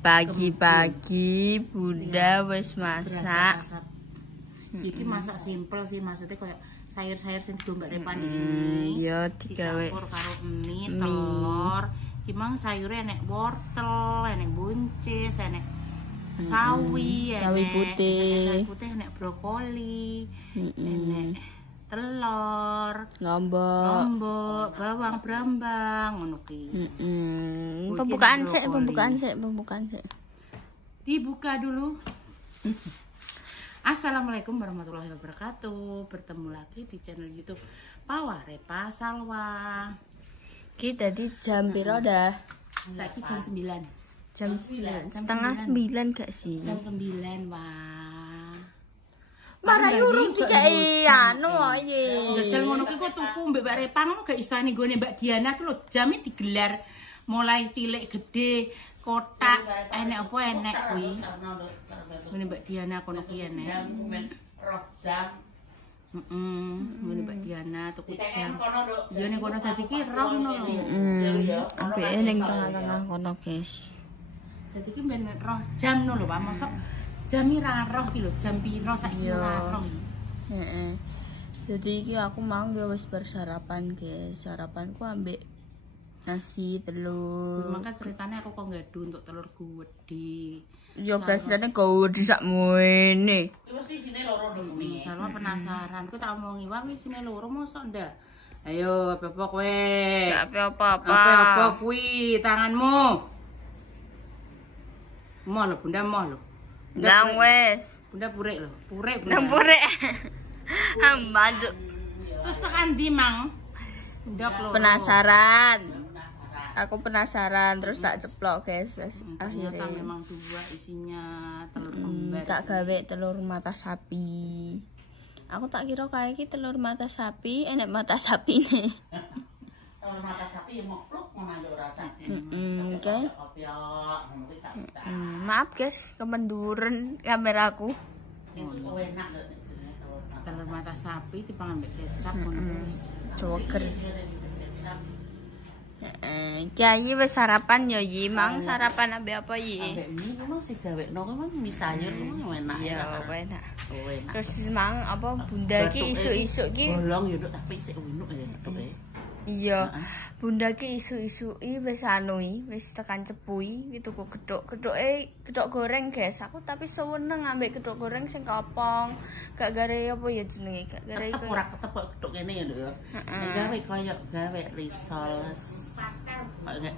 Pagi-pagi Bunda wis masak. Iki masak simpel sih, maksudnya kayak sayur-sayur sing Mbak Repan iki. Iya, digawe dicampur karo mie, telur. Gimang sayurnya enek wortel, enek buncis, enek sawi, sawi putih, enek brokoli, enek telur, lombok, bawang brambang, ngono ki. Pembukaan sik. Dibuka dulu. Assalamualaikum warahmatullahi wabarakatuh. Bertemu lagi di channel YouTube Pawarepa Salwa. Kita di jam piro dah? Saiki jam 9. Jam 9. Setengah 9 gak sih? Jam 9, wah. Marah urung dikai anu iki. Jajal ngono ki kok tuku Mbak Repa ngono gak isane nggone Mbak Diana ku lho, jame digelar mulai cilik gede kotak enek apa enek kuwi. Ngene Mbak Diana kono ki enek. Roh jam. Ngene Mbak Diana tuku jam. Ya ning kono dadi ki roh ngono lho. Ambek ning tengah-tengah kono, guys. Dadi ki ben roh jam ngono lho, Pak. Mosok jami ra roh ki lho, jam piro saiki ra roh iki. Heeh. Jadi iki aku mau ya wis bersarapan, guys. Sarapanku ambek nasi telur. Maka ceritanya aku kok ngadu untuk telur gede. Yo biasanya gede sakmoene. Mesti sini loro dulu. Salwa penasaran, aku tak omongi wae sini loro mosok ndak. Ayo, apa kowe? Apa-apa. Apa kuwi tanganmu? Moh lho, Bunda moh lho. Ndang wes. Bunda purek lho, purek. Ndang purek. Maju. Terus tekan ndi, Mang? Ndok lho. Penasaran. Aku penasaran terus tak ceplok, guys. Akhirnya memang dua isinya telur kembar. Tak gawe telur mata sapi. Aku tak kira kayak iki telur mata sapi, enek mata sapi nih. Telur mata sapi yang mokluk ngono yo rasane. Oke. Maaf guys, kemenduren kameraku. Itu enak telur mata sapi dipangan mbek kecap ngono wis. Joker. Kiai wis sarapan ya Yi, Mang. Sarapan ambek apa Yi? Ambek mie memang sih gawekno memang mie sayur memang enak ya. Enak. Enak. Terus Mang apa Bunda ki isuk-isuk ki bolong yo tapi cek winuk ya tok e. Iya. Bunda ki isu-isuki wis anui, wis tekan cepui gitu kok gedhok goreng guys. Aku tapi seneng ambek gedhok goreng sing kopong. Gak gare apa ya jenenge? Gak gare tetep ora ketep kok gedhok kene ya lho ya. Nek gawe koyo gawe risol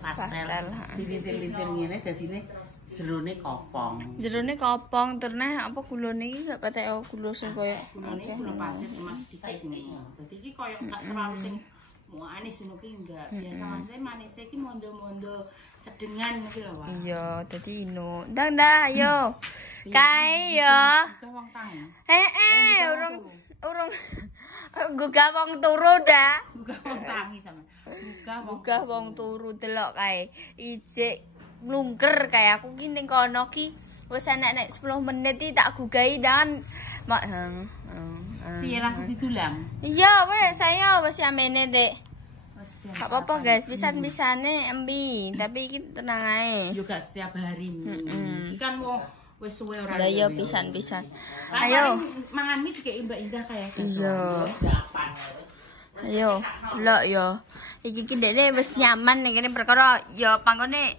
pastel. Dilintir-lintir ngene dadine jerone kopong. Jerone kopong terus apa gulone iki gak patek gula sing koyo gula pasir Mas dikit nih. Dadi iki koyo gak terlalu sing manis ngono ki enggak. Biasa masih manis iki mondo-mondo sedengan iki lho, Pak. Iya, dadi ino. Ndang ayo. Kae yo. Wong tangi. Urung gugah wong turu dah. Buka wong tangi sampean. Gugah wong turu delok kae. Ijik mlungker kae aku ki ning kono ki wis enek 10 menit iki tak gugahi dan mak piye langsung didulang? Iya wes saya wis amene Dek. Gak apa-apa guys, pisan-pisane embi, tapi iki tenang ae. Yo gak setiap hari mie. Iki kan wong wis suwe ora. Lah yo pisan-pisan. Ayo mangan mie dikek Mbak Indah kayak iya. Ayo, delok yo. Iki ki dekne wis nyaman ning kene perkara yo panggone.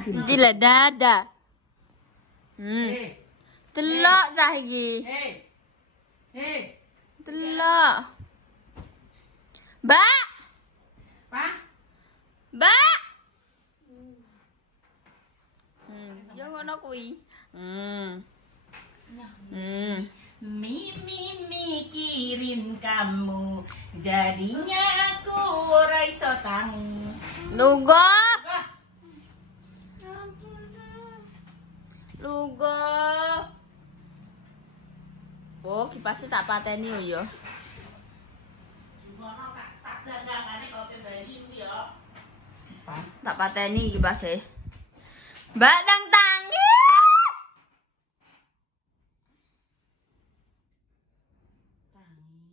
Ndi lah dada. Delok cah iki. Delok. Mbak. Pak. Mbak. Yo ngono kuwi. Mimi mikirin kamu, jadinya aku ora iso tangi. Lugo. Lugo. Oh, kipasnya tak pateni yo. Tak pateni kipasnya. Mbak nang tangi.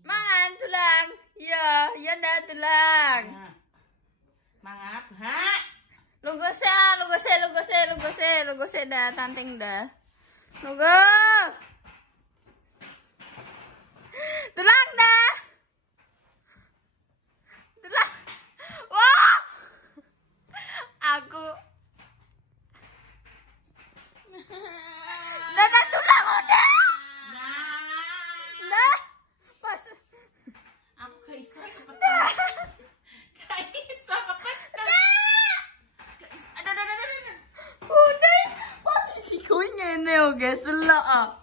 Mangan tulang. Iya, ndak tulang. Mangap, ha? Lungguh se dah tanting dah. Lungguh. Tulang dah. Tulang. Wah. Aku. Dah tulang udah. Dah. Pas. Aku gak iso kepetel. Gak iso kepetel. Udah. Posisiku ngene yo guys, delok ah.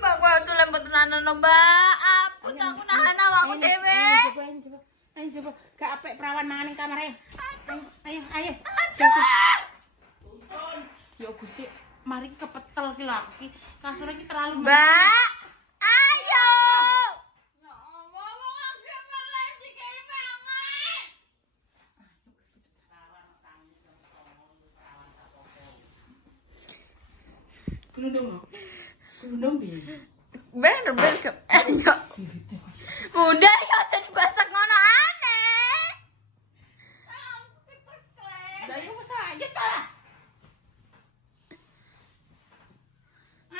Mbak kok aja lempet tenanan Mbak. Apun aku nahan awakku dhewe. Ayo coba. Gak apik perawan mangan ning kamar ae. Ayo. Ya Gusti, mari kepetel ki lho aku ki. Kasur iki terlalu Mbak. Ayo. Kulundung piye? Ben rebel ke. Ayo. Udah ya jadi basak ngono aneh. Lah yo wis aja ta.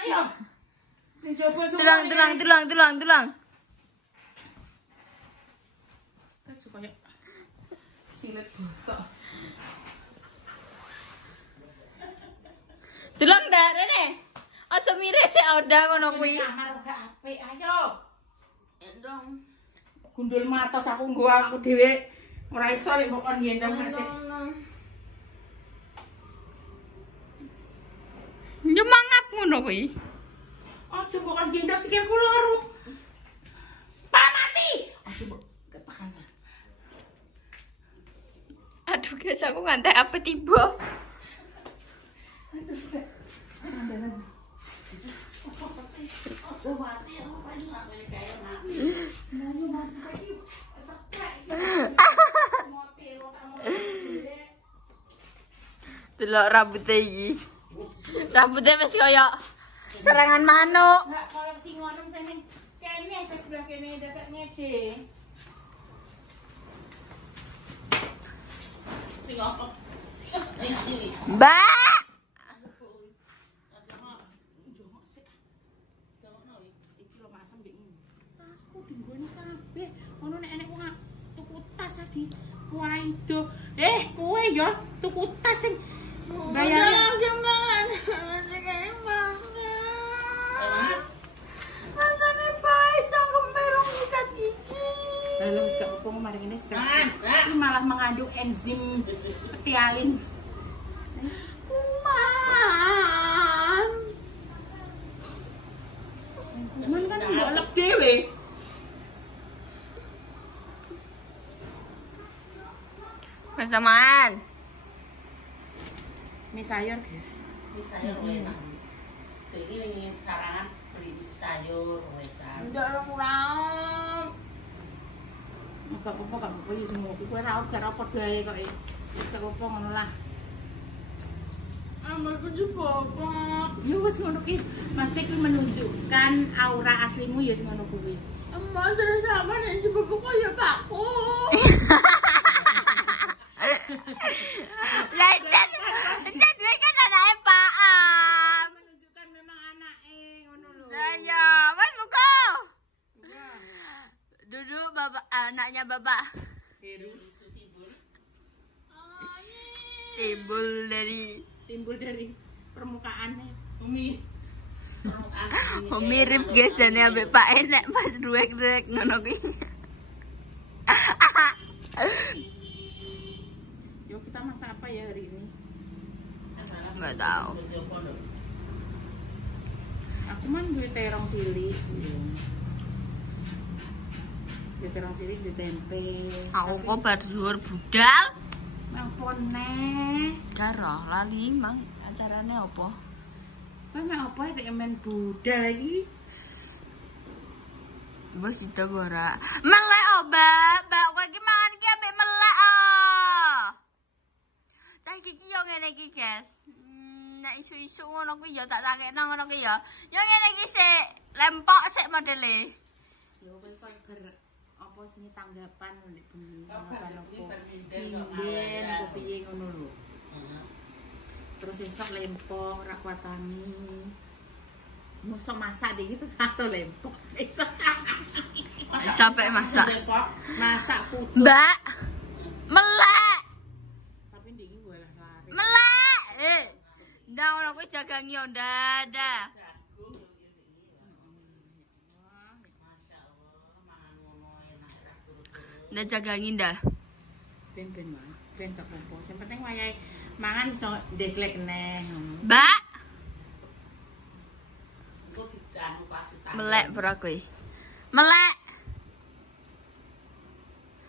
Ayo. Mencoba semua. Tulang. Kayak kayak silet bosok. Tulang dah rene. Aja miris sik udah ngono kuwi. Kamar gak apik, ayo. Endong. Gundul matos aku nggo aku dhewe ora iso lek kok ngendang sik. Nyemangap ngono kuwi. Aja kok gendong sikilku loro. Pak mati. Aja kok ketekan. Aduh guys, aku ngantek apa tiba. Delok rambutnya iki. Rambutnya wis kaya serangan manuk. Enggak kaya sing ngono sing kene ke sebelah kene dadak ngede. Sing apa? Sing iki. Mbak. Ono nek ku tuku tas lagi. Waido. Kowe ya tuku tas sing bayar. Jangan. Rasane bae cangkem merong ikat gigi. Lalu wis gak apa-apa mari ngene sekarang. Ini malah mengandung enzim petialin. Kuman kan golek dhewe. Bersamaan. Mie sayur, guys. Mie sayur enak. Ini sarangan beli sayur, wesan. Ndak orang. Gak apa-apa ya semua. Kowe ra padha ae kok. Gak apa-apa ngono lah. Amal pun juga bapak. Ya wis ngono ki, mesti ki menunjukkan aura aslimu ya sing ngono kuwi. Emak terus sama nek bapak kok ya pakku. Lecet kan anake Pak Am. Menunjukkan memang anake ngono lho. Lah ya, wes luka. Duduk bapak anaknya bapak. Heru timbul dari permukaannya. Umi Mirip guys jane ambek Pak Enek pas duek-duek ngono kuwi. Yo kita masak apa ya hari ini? Enggak tahu. Aku man duwe terong cilik. Duwe terong cilik di tempe. Aku kok baru dhuwur budal. Apa neh? Karo lali mang acarane apa? Kowe mek apa rek men budal iki? Bos itu ora. Melek obak, Mbak kowe iki mangan iki ambek melek ah. Cah iki yo ngene iki, guys. Nek isu-isu ngono kuwi ya tak takekno ngono kuwi ya. Yo ngene iki sik, lempok sik modele. Yo kowe kok ger apa apa sing tanggapan nek bengi apa minden apa piye ngono lho. Terus esok lempong ora kuat tangi. Mosok masak deh itu langsung lempong. Esok Capek masak. Masak putu. Mbak. Melek. Tapi ndiki gue lari. Melek. Ndak ora kowe jagangi yo ndak. Ndak jagangi ndak. Ben wae. Ben tak pompo. Sing penting wayahe mangan iso ndeklek neh ngono. Mbak. Melek ora kowe. Melek.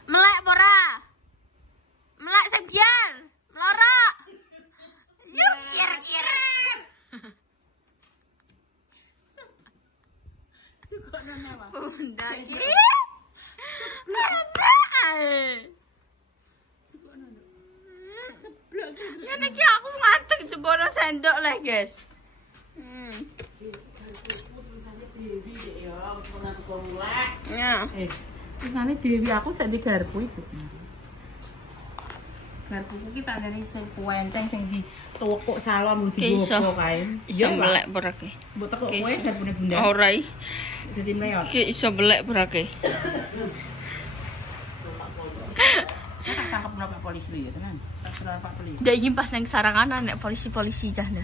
Melek ora. Melek sing biar. Melorok. Yuk kir-kir. Cukup nene wae. Bunda iki. Cukup nene. Ceblok iki. Ngene iki aku ngantuk jeboro sendok lah, guys. Ya. Pisane Dewi aku tadi garpu Ibu. Garpuku ki tak dari sing kuenceng sing dituwuk salon digopo kae. Iso melek ora ki. Mbok tekuk kowe garpune Bunda. Ora iki. Dadi mleot. Ki iso melek ora ki. Tak tangkap Pak polisi lho ya, tenan. Tak serah Pak polisi. Ndak iki pas nang sarangan nek polisi-polisi jahna.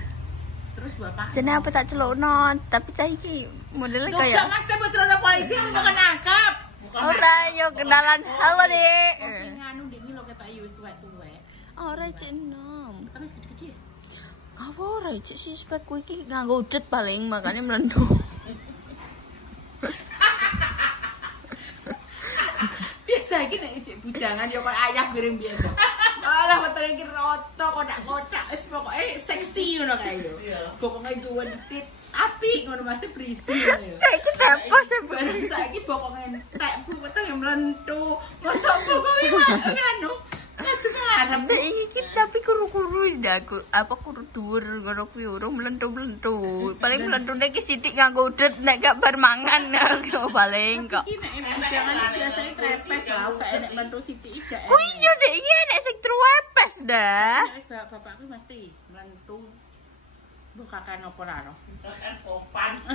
Terus Bapak. Jane apa tak celokno, tapi cah iki modele kaya. Mas teh celana polisi mau nangkap. Ora yo kenalan. Halo, Dik. Sing anu ndek iki lho ketok wis tuwek-tuwek. Ora cek enom. Tapi gede-gede. Apa ora cek si spek kuwi iki nganggo udet paling makane mlendu. Biasa iki nek ijik bujangan ya koyo ayam goreng biasa. Alah wetenge iki roto kotak-kotak wis pokoke seksi ngono kae lho. Bokonge duwentit api ngono mesti berisi ngono ya. Saiki tepo Bareng saiki bokonge entek bu wetenge mlentu. Mosok bokonge anu. Maju ngarep. Iki tapi kuru-kuru ndak apa kuru dhuwur ngono kuwi urung mlentu-mlentu. Paling mlentune ki sithik nganggo udet nek gak bar mangan paling kok. Iki nek jangan biasane trepes lah gak enek mlentu sithik gak enek. Oh iya dek iki enek sing truwepes dah. Wis bapakku mesti mlentu. Mbok kakan opo ra ro? Kakan popan.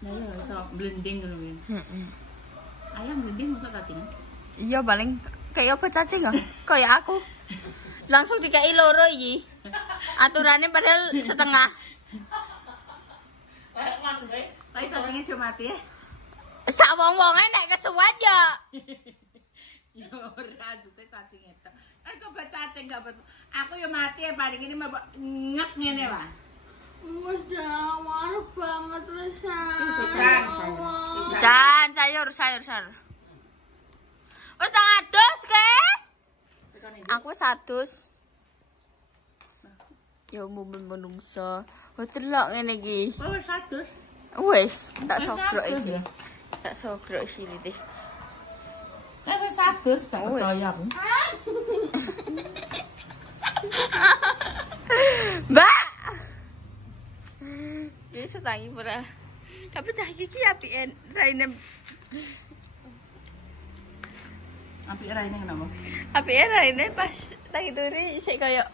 Nah ya iso blending ngono kuwi. Ayam blending mosok cacing. Iya paling kayak apa cacing kok? Kayak aku. Langsung dikai loro iki. Aturannya padahal setengah. Kayak ngono kae. Tapi cacingnya dia mati ya. Sak wong-wonge nek kesuwen ya. Ya ora jute cacing itu. Kok cacing gak betul. Aku ya mati ya paling ini mbak ngek ngene lah. Mas dawar banget resan. Pisan. sayur. Wes tak adus ke? Aku sadus. Ya momen menungso. Wes delok ngene iki. Oh wis sadus. Wes, tak sogrok iki. Tak sogrok sini deh. Wis sadus gak percaya aku. Mbak. Ini setangi pura. Tapi cah iki apike raine. Apike raine kenapa? Apike raine pas tangi turi isih kaya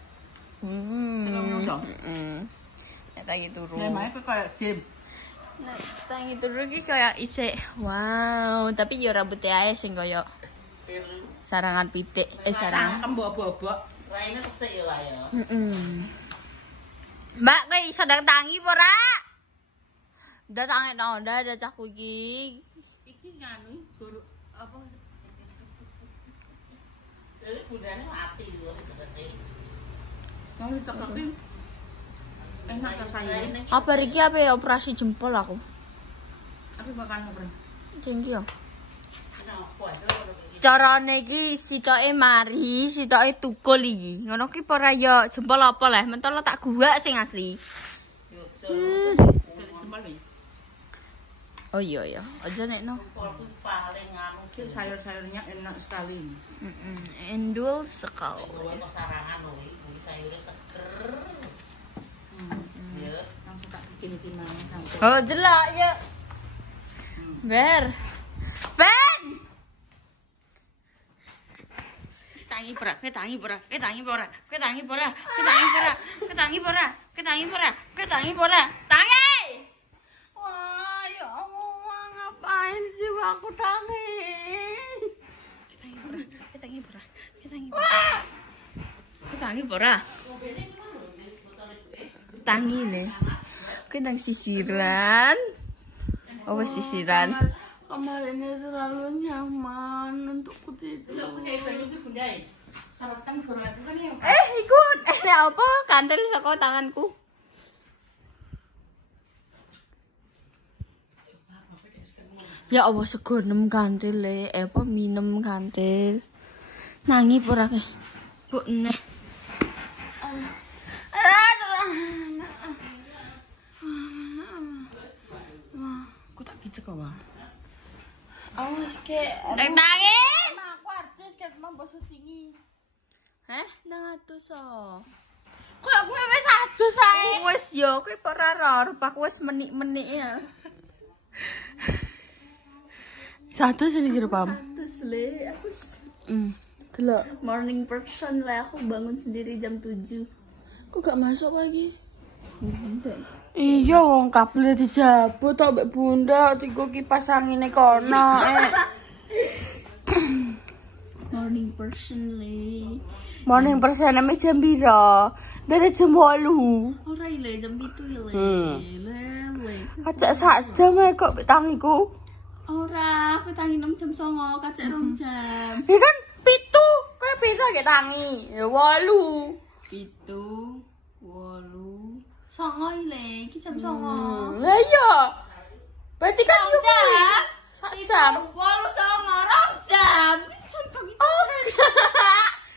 ya tangi turu. Memangnya kok kayak jam. Nah, tangi turu iki kaya isih wow, tapi yo rambutnya ae sing kaya sarangan pitik, sarangan kembok-bobok. Raine resik ya wae ya. Mbak, kowe iso ndang tangi apa ora? Ndak tangi ndak ada cahku iki. Iki nganu guru apa? Jadi budane mati lho iki. Mau ditekokin. Enak ta sayur. Apa iki apa ya operasi jempol aku? Apa makan apa? Tinggi yo. Carane iki sitoke mari, sitoke tukul iki. Ngono ki ora ya jempol apa lah, mentolo tak guwak sing asli. Jempol iki. Oh iya ya, aja nekno. Paling anu sayur-sayurnya enak sekali. Endul sekali. kok sarangan lho iki sayure seger. Ya, Langsung tak bikin-bikin mangan sampai. Oh, delok ya. Ben. Ketangi pora. Tangi. Wah, ya Allah, ngapain sih aku tangi? Ketangi pora. Tangi nih. Kita sisiran. Oh, sisiran. Kamar ini terlalu nyaman untukku tidur. Ikut. Ini apa? Kandel saka tanganku. Ya Allah, sego 6 kantil apa minem kantil. Nangi pora ke. Bu neh. Aku tak kicek apa? Awas ke. Tangi. Aku artis ket mambo syuting. Hah? Nang atus so. Kok aku wis adus ae. Wis yo, kowe ora ora, aku wis menik-menik ya. Satu sih kira pam. Satu le, aku. Delok morning person lah, aku bangun sendiri jam 7. Kok gak masuk lagi? Iya, wong kabel dijabut tok mbek Bunda, tigo kipas angine kono. Morning person le. Morning person ame jam piro? Dari jam 8. Ora ile jam 7 ile. Le. Kacak sak jam kok mbek tangiku. Ora, aku tangi 6 jam 09, kacak 2 jam. Ya kan 7, kowe 7 gek tangi. Ya 8. 7, 8. 09 ile, iki jam 09. Lah iya. Berarti kan jam. Sak jam. 8, 09, 2 jam. Oh,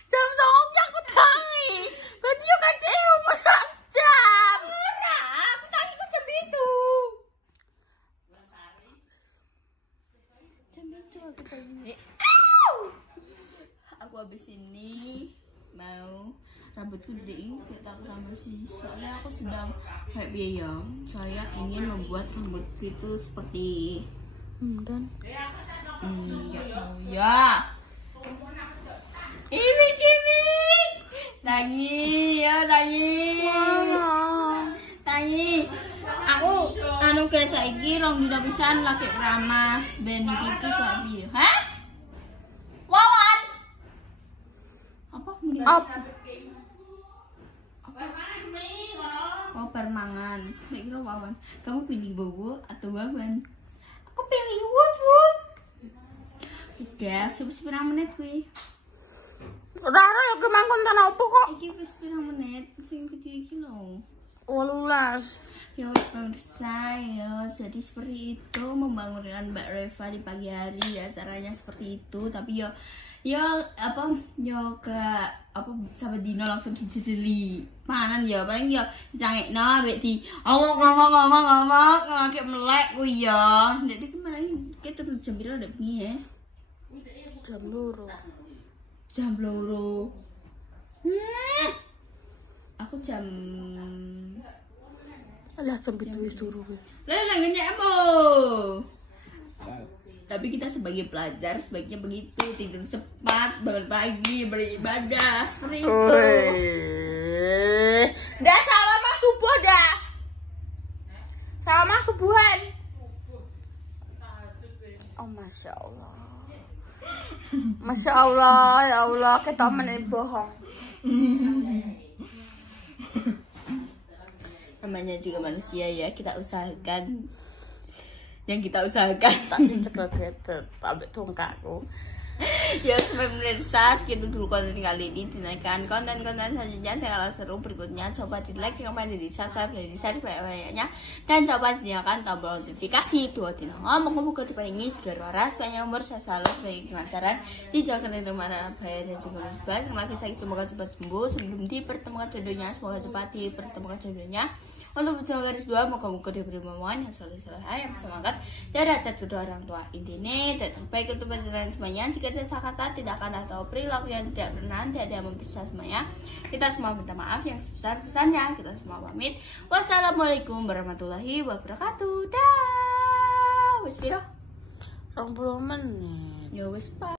jam 09 aku tangi. Berarti yo kacak umur sak jam. Ora, aku tangi ku jam 7. Aku habis ini mau rambutku ding, kita rambut sih. Soalnya aku sedang kayak biaya. Saya ingin membuat rambut itu seperti dan nggak tahu ya. Ini gini. Tangi. Aku anu kayak saiki rong dina pisan lagi ramas ben iki kok piye? Hah? Wawan. Apa? Oh, permangan. Mek kira Wawan. Kamu pilih Bowo atau Wawan? Aku pilih Wood. Udah, sepira menit kuwi. Ora ya kemangkon tan opo kok? Iki wis pirang menit sing video iki lho. 18. Ya pemirsa ya, jadi seperti itu membangunkan Mbak Reva di pagi hari ya, caranya seperti itu. Tapi ya sampai dino langsung dijedeli panan ya, paling ya dicangekno mbek di ngomong kayak melek kuwi ya. Jadi kemarin kita tuh jam piro ndak bengi ya? Jam 2. Aku jam alah jam 7 wis turu kowe. Lah ngenyekmu. Tapi kita sebagai pelajar sebaiknya begitu, tidur cepat, bangun pagi, beribadah seperti itu. Dah salam subuh dah. Sama subuhan. Oh masya Allah. Masya Allah, ya Allah, kita meneh bohong. Namanya juga manusia ya, kita usahakan yang kita usahakan. Tak ceklet pabrik tongkakku. Ya pemirsa, segitu dulu konten kali ini. Dinaikkan konten-konten selanjutnya saya kalau seru berikutnya. Coba di like, komen, di subscribe, di share banyak-banyaknya, dan coba nyalakan tombol notifikasi. Dua tina ngomong ke diparingi segera waras banyak umur saya selalu beri kelancaran dijauhkan dari mana bahaya dan juga musibah. Yang lagi saya semoga cepat sembuh sebelum dipertemukan jodohnya. Semoga cepat dipertemukan jodohnya. Untuk mencoba garis dua, moga-moga diberi momongan yang soleh-soleh, yang semangat dan rajat kedua orang tua. Intinya dan terbaik untuk pelajaran semuanya. Jika ada salah kata, tindakan atau perilaku yang tidak berkenan, tidak ada mempersa semuanya, kita semua minta maaf yang sebesar-besarnya. Kita semua pamit. Wassalamualaikum warahmatullahi wabarakatuh. Dah. Wis piro? 20 menit. Ya wis, Pak.